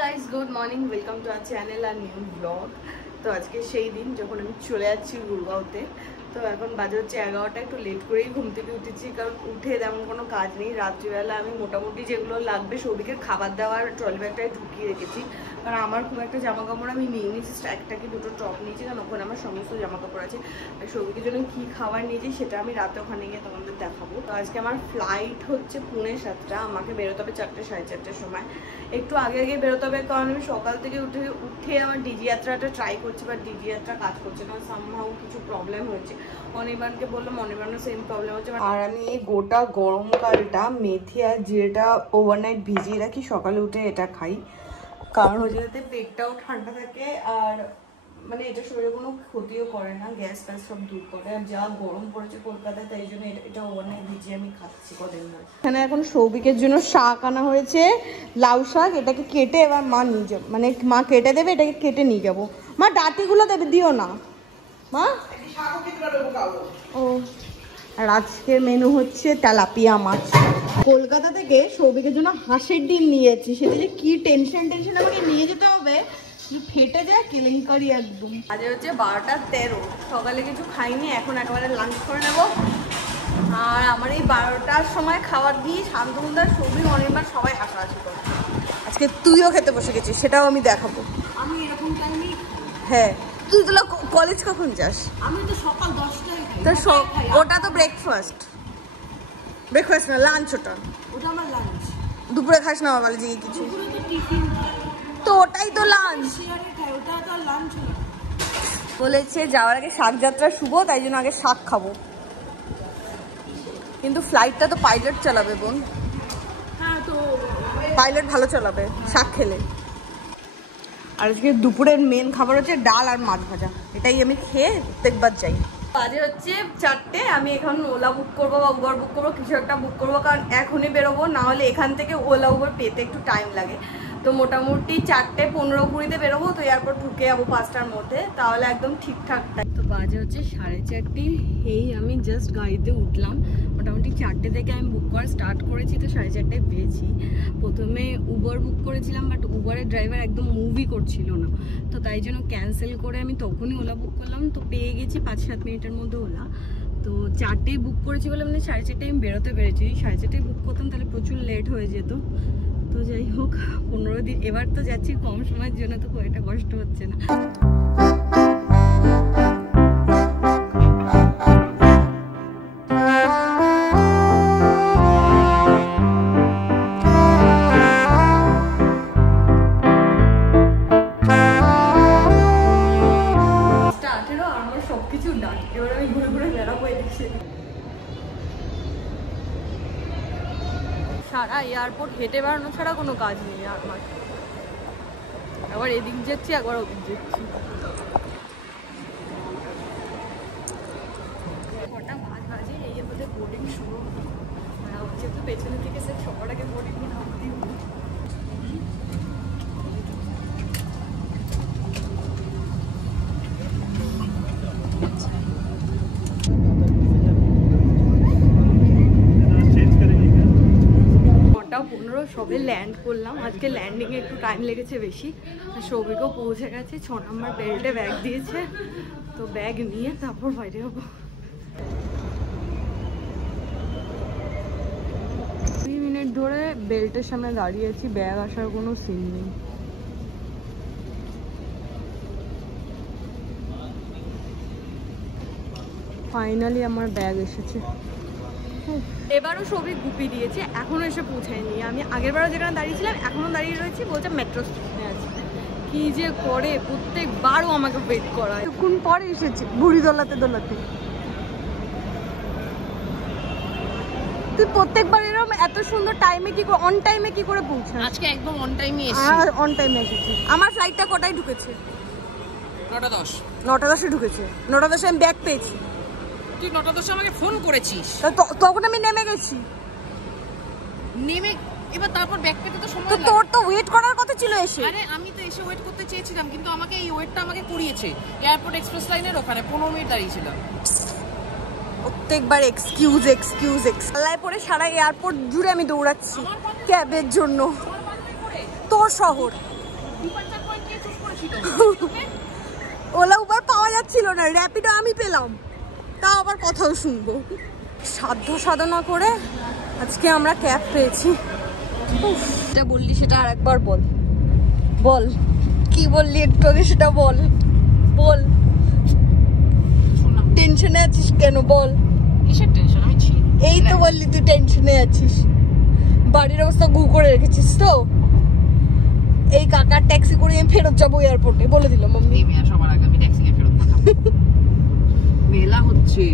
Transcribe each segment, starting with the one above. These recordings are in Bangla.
Guys, good morning, welcome to our channel আর নিউ ব্লগ। তো আজকে সেই দিন যখন আমি চলে যাচ্ছি গুরগাঁওতে। তো এখন বাজে হচ্ছে 11টা, একটু লেট করেই ঘুম থেকে উঠেছি, কারণ উঠে তেমন কোনো কাজ নেই। রাত্রিবেলা আমি মোটামুটি যেগুলো লাগবে সৌভিকের খাবার দাবার ট্রলি ব্যাগটায় ঢুকিয়ে রেখেছি, কারণ আমার খুব একটা জামা কাপড় আমি নিয়ে নিয়েছি, একটা কি দুটো টপ নিয়েছি, কারণ ওখানে আমার সমস্ত জামা কাপড় আছে। আর সৌভিকের জন্য কী খাবার নিয়েছি সেটা আমি রাতে ওখানে গিয়ে তোমাদের দেখাবো। তো আজকে আমার ফ্লাইট হচ্ছে 6:45, আমাকে বেরোতে হবে 4টে সাড়ে 4টের সময়। একটু আগে আগে বেরোতে হবে, কারণ আমি সকাল থেকে উঠে আমার ডিজি যাত্রাটা ট্রাই করছি, বাট ডিজি যাত্রা কাজ করছে না, সামহাও কিছু প্রবলেম হয়েছে। অনির্বাণকে বললাম, অনির্বাণও সেম প্রবলেম হচ্ছে। আর আমি এই গোটা গরমকালটা মেথি আর জিরেটা ওভারনাইট ভিজিয়ে রাখি, সকালে উঠে এটা খাই, কারণ হচ্ছে যাতে পেটটাও ঠান্ডা থাকে, আর মানে এটা শরীরে কোনো ক্ষতিও করে না, গ্যাস ফ্যাস সব দূর করে। আর যা গরম পড়েছে কলকাতায়, তাই জন্য এটা ওভারনাইট ভিজিয়ে আমি খাচ্ছি কদিন ধরে। এখানে এখন সৌভিকের জন্য শাক আনা হয়েছে, লাউ শাক। এটাকে কেটে এবার মা নিয়ে যাবো, মানে মা কেটে দেবে, এটাকে কেটে নিয়ে যাবো। মা ডাঁটিগুলো দেবে, দিও না মা। ও, আর আজকের মেনু হচ্ছে তেলাপিয়া মাছ। কলকাতা থেকে সৌভিকের জন্য হাঁসের ডিম নিয়ে যাচ্ছি, সেটা যে কি টেনশন আমাকে নিয়ে যেতে হবে, ফেটে যায় কেলেঙ্কারি একদম। আজ হচ্ছে 12:13, সকালে কিছু খাইনি, এখন একেবারে লাঞ্চ করে নেব। আর আমার এই 12টার সময় খাবার দিয়ে শান্তমুন্দার সৌভিক অনির্বাণ সবাই হাসাহাসি করে। আজকে তুইও খেতে বসে গেছিস, সেটাও আমি দেখাবো। আমি এরকম টাইমে, হ্যাঁ তুই তো কলেজ কখন যাস? আমি তো সকাল 10টায় খাই। তো ওটা তো ব্রেকফাস্ট না, লাঞ্চ। ওটা আমার লাঞ্চ। দুপুরে খাস না বাবা যে কিছু? তো ওটাই তো লাঞ্চ। বলেছে যাওয়ার আগে শাক যাত্রা শুভ, তাই জন্য আগে শাক খাবো। কিন্তু ফ্লাইটটা তো পাইলট চালাবে বোন। হ্যাঁ, তো পাইলট ভালো চালাবে শাক খেলে। আর আজকে দুপুরের মেন খাবার হচ্ছে ডাল আর মাছ ভাজা, এটাই আমি খেয়ে প্রত্যেকবার যাই। বাজে হচ্ছে 4টে, আমি এখন ওলা বুক করবো বা উবার বুক করবো, কিছু একটা বুক করবো, কারণ এখনই বেরোবো, না হলে এখান থেকে ওলা উবার পেতে একটু টাইম লাগে। তো মোটামুটি 4:15-20 বেরোবো, তো এয়ারপোর্ট ঢুকে যাবো 5টার মধ্যে, তাহলে একদম ঠিকঠাক টাইম। তো বাজে হচ্ছে 4:30, এই আমি জাস্ট গাড়িতে উঠলাম। মোটামুটি 4টে থেকে আমি বুক করা স্টার্ট করেছি, তো 4:30 পেয়েছি। প্রথমে উবার বুক করেছিলাম, বাট উবারের ড্রাইভার একদম মুভই করছিল না, তো তাই জন্য ক্যান্সেল করে আমি তখনই ওলা বুক করলাম। তো পেয়ে গেছি 5-7 মিনিটের মধ্যে ওলা। তো 4টেই বুক করেছি বলে মানে 4:30 আমি বেরোতে পেরেছি। 4:30 বুক করতাম তাহলে প্রচুর লেট হয়ে যেত। তো যাই হোক, 15 দিন এবার তো যাচ্ছি কম সময়ের জন্য, তো খুব একটা কষ্ট হচ্ছে না। আমার সবকিছু ডান, এবার আমি ঘুরে ঘুরে বেড়াবো এদিকে। সারা এয়ারপোর্ট হেঁটে বেড়ানো ছাড়া কোনো কাজ নেই আমার। একবার এদিক যাচ্ছি, একবার ওদিক যাচ্ছি। কটা বাজে, এই মধ্যে বোর্ডিং শুরু হচ্ছে, তো পেছনে থেকে সে সবার আগে বোর্ডিং নামতে হবে। সবে ল্যান্ড করলাম, আজকে ল্যান্ডিংয়ে একটু টাইম লেগেছে বেশি। সৌভিকও পৌঁছে গেছে, 6 নম্বর বেল্টে ব্যাগ দিয়েছে, তো ব্যাগ নিয়ে তারপর বাইরে হবো। 2 মিনিট ধরে বেল্টের সামনে দাঁড়িয়ে আছি, ব্যাগ আসার কোনো সিন নেই। ফাইনালি আমার ব্যাগ এসেছে। এবারও সৌভিক গুপি দিয়েছে, এখনো এসে পৌঁছায়নি। আমি আগেরবারও যেখানে দাঁড়িয়েছিলাম এখনো দাঁড়িয়ে রয়েছি, বলছে মেট্রো স্টেশনে আছে। কি যে করে, প্রত্যেকবারও আমাকে ওয়েট করায়। কোন পরে এসেছে ঘুড়ি দোলাতে দোলাতে। তুই প্রত্যেকবার এরকম এত সুন্দর টাইমে কি করে, অন টাইমে কি করে পৌঁছাস? আজকে একদম অন টাইমে এসেছি। আর অন টাইমে এসেছি। আমার ফ্লাইটটা কটায় ঢুকেছে? 9:10। 9:10-এ ঢুকেছে। 9:10-এ আমি ব্যাগ পেয়েছি। তুই 9:10 আমাকে ফোন করেছিস, তখন আমি নেমে গেছি। নেমে এবার তারপর ব্যাগ পেতে তো সময় লাগে। তোর তো ওয়েট করার কথা ছিল এসে। আরে আমি তো এসে ওয়েট করতে চেয়েছিলাম, কিন্তু আমাকে এই ওয়েটটা আমাকে করিয়েছে এয়ারপোর্ট এক্সপ্রেস লাইনের ওখানে 15 মিনিট দাঁড়িয়েছিলাম। প্রত্যেকবার এক্সকিউজ পাল্লায় পরে সারা এয়ারপোর্ট জুড়ে আমি দৌড়াচ্ছি ক্যাবের জন্য। তোর শহর ওলা উবার পাওয়া যাচ্ছিল না, র্যাপিডো আমি পেলাম, তাও আবার কথাও শুনবো। সাধ্য সাধনা করে আজকে আমরা ক্যাব পেয়েছি। যেটা বললি সেটা আর একবার বল, বল কি বললি একটু আগে সেটা বল, বল টেনশনে আছিস কেন বল? কিসের টেনশন? আমি এই তো বললি তুই টেনশনে আছিস, বাড়ির অবস্থা গু করে রেখেছিস তো। এই কাকার ট্যাক্সি করে আমি ফেরত যাবো এয়ারপোর্টে, বলে দিলাম মাম্মি। সবার আগে আমি ট্যাক্সি নিয়ে ফেরত পাঠাবো। মেলা হচ্ছে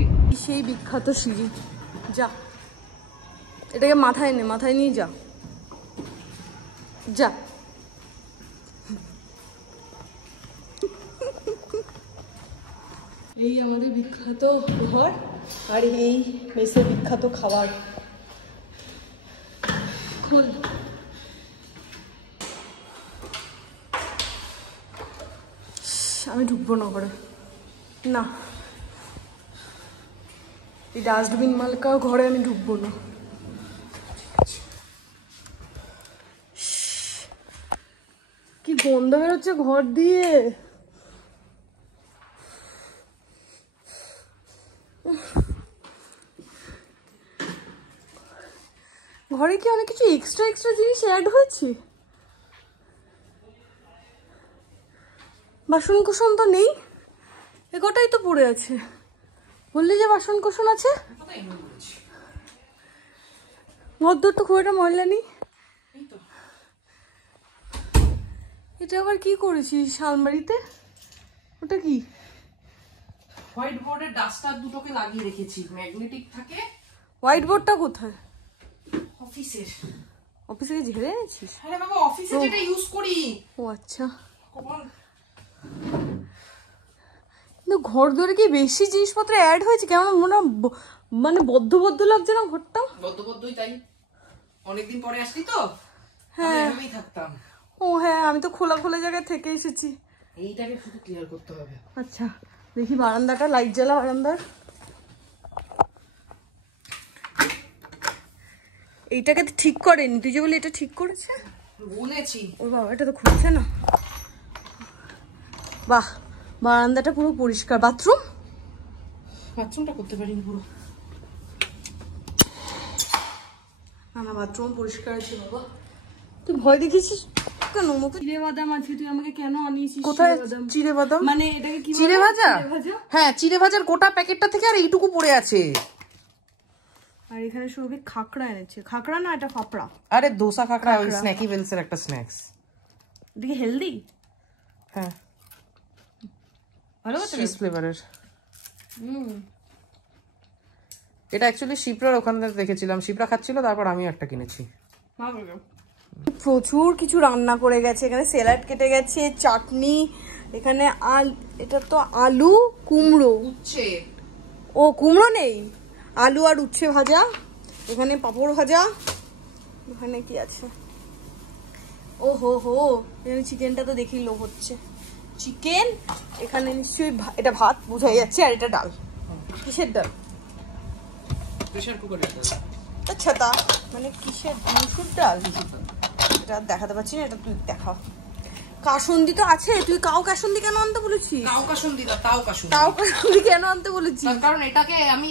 সেই বিখ্যাত সিঁড়ি, যা এটাকে মাথায় নে, মাথায় নিয়ে যা, যা। এই আমাদের বিখ্যাত ঘর আর এই মেসের বিখ্যাত খাবার। খোল। আমি ঢুকবো না করে, না এই ডাস্টবিন মালকা ঘরে আমি ঢুকবো না। কি গন্ধ বেরোচ্ছে ঘর দিয়ে। ঘরে কি অনেক কিছু এক্সট্রা জিনিস অ্যাড হয়েছে? বাসন কোসন তো নেই, এ কটাই তো পড়ে আছে। বললি যে বাসন কোসন আছে, ঘরদোর তো খুব একটা ময়লা নেই। এটা আবার কি করেছিস আলমারিতে? ওটা কি? হোয়াইট বোর্ডের ডাস্টার দুটোকে লাগিয়ে রেখেছি, ম্যাগনেটিক থাকে। হোয়াইট বোর্ডটা কোথায়? অফিসের। অফিসে কি ঝেড়ে এনেছিস? আরে বাবা অফিসে যেটা ইউজ করি। ও আচ্ছা। কিন্তু ঘর ধরে কি বেশি জিনিসপত্র অ্যাড হয়েছে? কেমন মনে মানে বদ্ধ লাগছে না ঘরটা? বদ্ধই তাই, অনেকদিন পরে আসলি তো। হ্যাঁ আমি থাকতাম। ও হ্যাঁ, আমি তো খোলা জায়গায় থেকে এসেছি। এইটাকে শুধু ক্লিয়ার করতে হবে। আচ্ছা দেখি বারান্দাটা, লাইট জ্বালা বারান্দার। এইটাকে তো ঠিক করেনি, তুই যে বলি এটা ঠিক করেছে। বলেছি। ওই বাবা এটা তো খুলছে না। বাহ, বারান্দাটা পুরো পরিষ্কার। বাথরুমটা করতে পারিনি পুরো। না বাথরুম পরিষ্কার আছে বাবা। তুই ভয় দেখেছিস কেন? চিড়ে বাদাম আছে, তুই আমাকে কেন আনিয়েছিস? কোথায় চিড়ে বাদাম? মানে এটাকে কি চিড়ে ভাজা? হ্যাঁ চিড়ে ভাজার গোটা প্যাকেটটা থেকে আর এইটুকু পড়ে আছে। আর এখানে সৌভিক খাকড়া এনেছে। খাকড়া না, এটা ফাপড়া। আরে দোসা খাকড়া, ওই স্ন্যাকি বেলসের একটা স্ন্যাক্স। দেখি হেলদি। হ্যাঁ ভালো কথা, চিজ ফ্লেভারের। এটা অ্যাকচুয়ালি শিপ্রার ওখানে দেখেছিলাম, শিপ্রা খাচ্ছিল, তারপর আমি একটা কিনেছি। প্রচুর কিছু রান্না করে গেছে। এখানে স্যালাড কেটে গেছে, চাটনি, এখানে এটা তো আলু কুমড়ো, উচ্ছে। ও কুমড়ো নেই, আলু আর উচ্ছে ভাজা, এখানে পাঁপড় ভাজা, এখানে কি আছে? ও হো, এখানে চিকেনটা তো দেখি লোভ হচ্ছে। চিকেন, এখানে নিশ্চয়ই এটা ভাত বোঝাই যাচ্ছে, আর এটা ডাল। কিসের ডাল? প্রেসার কুকারের ডাল। আচ্ছা তা মানে কিসের? মুসুর ডাল। এটা দেখাতে পাচ্ছি না, এটা তুই দেখা। কাসুন্দি তো আছে, তুই কাউ কাসুন্দি কেন আনতে বলেছিস? তাও কাসুন্দি না, তাও কাসুন্দি। তাও কাসুন্দি কেন আনতে বলেছিস? তার কারণ এটাকে আমি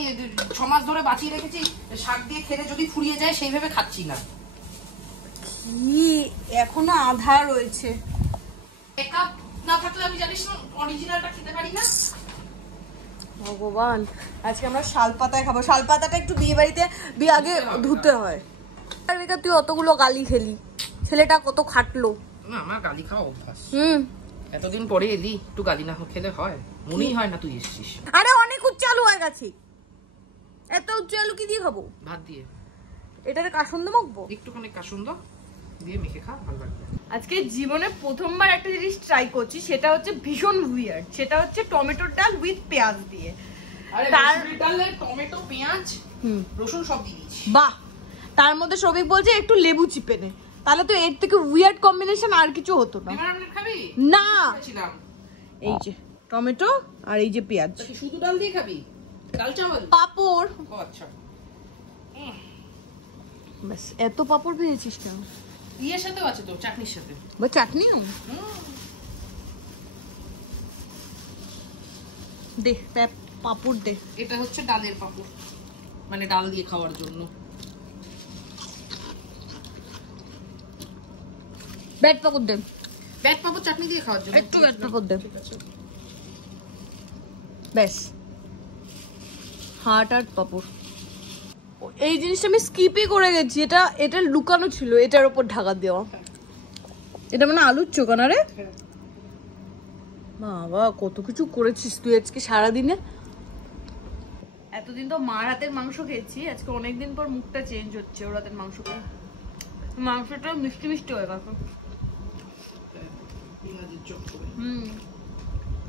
6 মাস ধরে বাঁচিয়ে রেখেছি, শাক দিয়ে খেলে যদি ফুরিয়ে যায় সেইভাবে খাচ্ছি না। কি এখনো আধা রয়েছে। মেকআপ না থাকলে আমি জানিস না অরিজিনালটা খেতে পারি না। ভগবান, আজকে আমরা শালপাতায় খাবো। শালপাতাটা একটু বিয়ে বাড়িতে আগে ধুতে হয়। আর তুই অতগুলো গালি খেলি, ছেলেটা কত খাটলো। না আমার গালি খাওয়া অভ্যাস। এতদিন পরে এলি, একটু গালি না খেলে হয়? মনেই হয় না তুই এসেছিস। আরে অনেক উচ্চ আলু হয়ে গেছে, এত উচ্চ আলু কি দিয়ে খাবো? ভাত দিয়ে। এটারে কাসুন্দ মাখবো, একটুখানি কাসুন্দ দিয়ে মেখে খা, ভালো লাগবে। আজকে জীবনে প্রথমবার একটা জিনিস ট্রাই করছি, সেটা হচ্ছে ভীষণ উইয়ার্ড। সেটা হচ্ছে টমেটোর ডাল উইথ পেঁয়াজ দিয়ে। তার ডালে টমেটো, পেঁয়াজ, রসুন সব দিয়ে দিয়েছি। বাহ, তার মধ্যে সবিক বলছে একটু লেবু চিপে নে, তাহলে তো এর থেকে উইয়ার্ড কম্বিনেশন আর কিছু হতো না। খাবি না, এই যে টমেটো আর এই যে পেঁয়াজ। শুধু ডাল দিয়ে খাবি? ডাল চাওয়াল, পাপড়। আচ্ছা বাস, এত পাপড় ভেজেছিস কেন? ইয়ের সাথেও আছে তো, চাটনির সাথে। বা চাটনিও? দে পাপড় দে। এটা হচ্ছে ডালের পাপড়, মানে ডাল দিয়ে খাওয়ার জন্য। ব্যাট পাপড় দে, ব্যাট পাপড় চাটনি দিয়ে খাওয়ার জন্য। একটু ব্যাট পাপড় দে, ঠিক আছে। ব্যাস। হার্ট আর পাপড়। এই জিনিসটা আমি স্কিপই করে গেছি, এটা লুকানো ছিল, এটার উপর ঢাকা দেওয়া। এটা মানে আলুর চোখা না রে? বাবা কত কিছু করেছিস তুই আজকে সারাদিনে। এতদিন তো মার হাতের মাংস খেয়েছি, আজকে অনেকদিন পর মুখটা চেঞ্জ হচ্ছে ওর হাতের মাংস খেয়ে। মাংসটা মিষ্টি মিষ্টি হয়ে গেছে।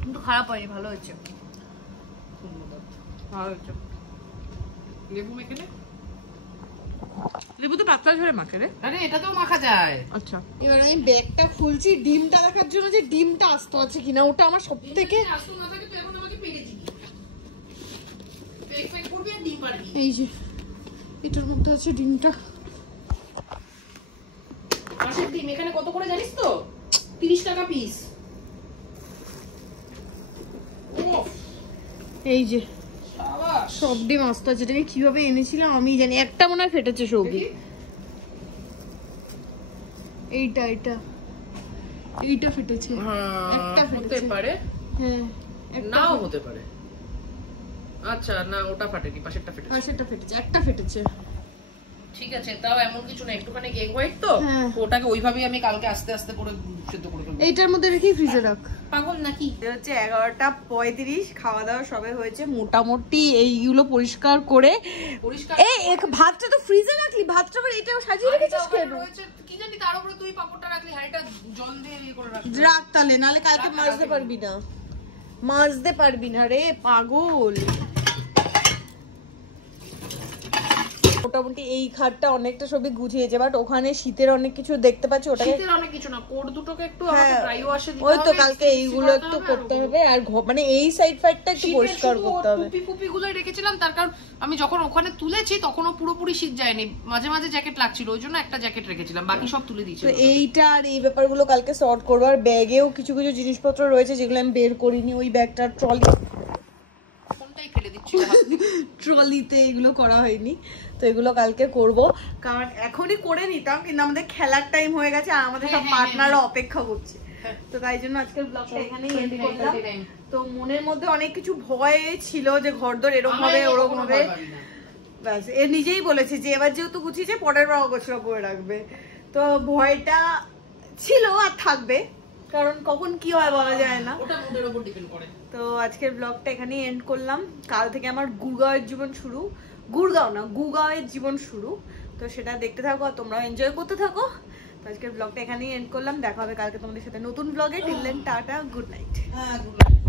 কিন্তু খারাপ হয়নি, ভালো হয়েছে, ভালো হয়েছে। লেবু মেখে নে। লেবু তো পাতলা ঝরে মাখে রে। আরে এটাতেও মাখা যায়। আচ্ছা, এবার আমি ব্যাগটা খুলছি ডিমটা দেখার জন্য, যে ডিমটা আস্ত আছে কিনা। ওটা আমার সব থেকে আসল না থাকে তো এখন আমাকে পেরে দিবি। পেক করবি আর ডিম পারবি। এই যে এটার মধ্যে আছে ডিমটা। মাছের ডিম এখানে কত করে জানিস তো? 30 টাকা পিস। এই যে শাবাশ। সব ডিম আস্ত আছে। এটা আমি কিভাবে এনেছিলাম আমি জানি। একটা মনে হয় ফেটেছে সৌদি। এইটা ফেটেছে, একটা হতে ফেটেছে। পারে, হ্যাঁ নাও হতে পারে। আচ্ছা না, ওটা ফাটেনি, পাশেরটা ফেটেছে। সেটা ফেটেছে, একটা ফেটেছে। ঠিক আছে, তাও এমন কিছু না, একটুখানি এগ হোয়াইট তো, হ্যাঁ। ওটাকে ওইভাবেই আমি কালকে আস্তে আস্তে করে সিদ্ধ করে ফেলবো। এইটার মধ্যে রেখে ফ্রিজে রাখ। পাগল নাকি? হচ্ছে 11:35, খাওয়া দাওয়া সবে হয়েছে মোটামুটি। এইগুলো পরিষ্কার করে পরিষ্কার ভাতটা তো ফ্রিজে রাখলি, ভাতটা আবার এটাও সাজিয়ে রেখেছিস কেন? রয়েছে কি জানি, তার উপরে তুই পাপড়টা রাখলি, হাঁড়িটা জল দিয়ে ইয়ে করে রাখলি। রাখ তাহলে, নাহলে কালকে মাজতে পারবি না, মাজতে পারবি না রে পাগল। মোটামুটি এই খাটটা অনেকটা সবই গুছিয়েছে, বাট ওখানে শীতের অনেক কিছু দেখতে পাচ্ছি। ওটাকে শীতের অনেক কিছু না, কোট দুটোকে একটু আমাকে ড্রাই ওয়াশে দিতে ওই হবে। তো কালকে এইগুলো একটু করতে হবে। আর মানে এই সাইড ফাইডটা একটু পরিষ্কার করতে হবে। টুপি ফুপি গুলো রেখেছিলাম, তার কারণ আমি যখন ওখানে তুলেছি তখনও পুরোপুরি শীত যায়নি, মাঝে মাঝে জ্যাকেট লাগছিল, ওই জন্য একটা জ্যাকেট রেখেছিলাম, বাকি সব তুলে দিয়েছি। তো এইটা আর এই ব্যাপারগুলো কালকে সর্ট করবো। আর ব্যাগেও কিছু কিছু জিনিসপত্র রয়েছে যেগুলো আমি বের করিনি। ওই ব্যাগটা ফোনটাই ফেলে দিচ্ছি। ট্রলিতে এগুলো করা হয়নি, তো এগুলো কালকে করব। কারণ এখনই করে নিতাম, কিন্তু আমাদের খেলার টাইম হয়ে গেছে আর আমাদের সব পার্টনাররা অপেক্ষা করছে। তো তাই জন্য আজকের ব্লগটা এখানেই এন্ড করলাম। তো মনের মধ্যে অনেক কিছু ভয় ছিল যে ঘরদোর এরকম হবে ওরকম হবে, ব্যাস এ নিজেই বলেছে যে এবার যেহেতু গুছিয়েছে পরের বার অগোছলা করে রাখবে। তো ভয়টা ছিল আর থাকবে, কারণ কখন কি হয় বলা যায় না। ওটা মুডের উপর ডিপেন্ড করে। তো আজকের ব্লগটা এখানেই এন্ড করলাম। কাল থেকে আমার গুরগাঁওয়ের জীবন শুরু, গুরগাঁওয়ের জীবন শুরু। তো সেটা দেখতে থাকো আর তোমরাও এনজয় করতে থাকো। তো আজকের ব্লগটা এখানেই এন্ড করলাম। দেখা হবে কালকে তোমাদের সাথে নতুন ব্লগে। Till then tata, good night. হ্যাঁ, গুড নাইট।